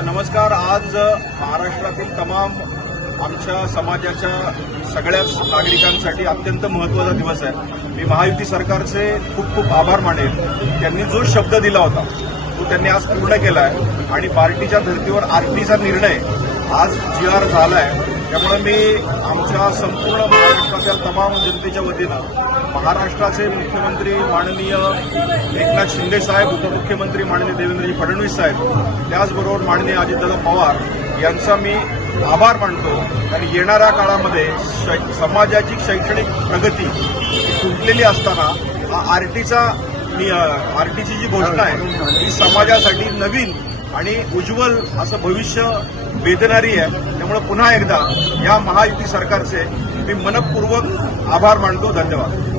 नमस्कार. आज महाराष्ट्रातील तमाम आमच्या समाजाच्या सगळ्याच नागरिकांसाठी अत्यंत महत्त्वाचा दिवस आहे. मी महायुती सरकारचे खूप खूप आभार मानेल. त्यांनी जो शब्द दिला होता तो त्यांनी आज पूर्ण केला आहे आणि पार्टीच्या धर्तीवर आरटीचा निर्णय आज GR झाला आहे. त्यामुळे मी आमच्या संपूर्ण महाराष्ट्राच्या तमाम जनतेच्या वतीनं महाराष्ट्राचे मुख्यमंत्री माननीय एकनाथ शिंदे साहेब, उपमुख्यमंत्री माननीय देवेंद्रजी फडणवीस साहेब, त्याचबरोबर माननीय अजितदादा पवार यांचा मी आभार मानतो. आणि येणाऱ्या काळामध्ये समाजाची शैक्षणिक प्रगती खुंटलेली असताना आरटीची जी घोषणा आहे ही समाजासाठी नवीन आणि उज्ज्वल असं भविष्य वेधणारी आहे. त्यामुळे पुन्हा एकदा या महायुती सरकारचे मी मनपूर्वक आभार मानतो. धन्यवाद.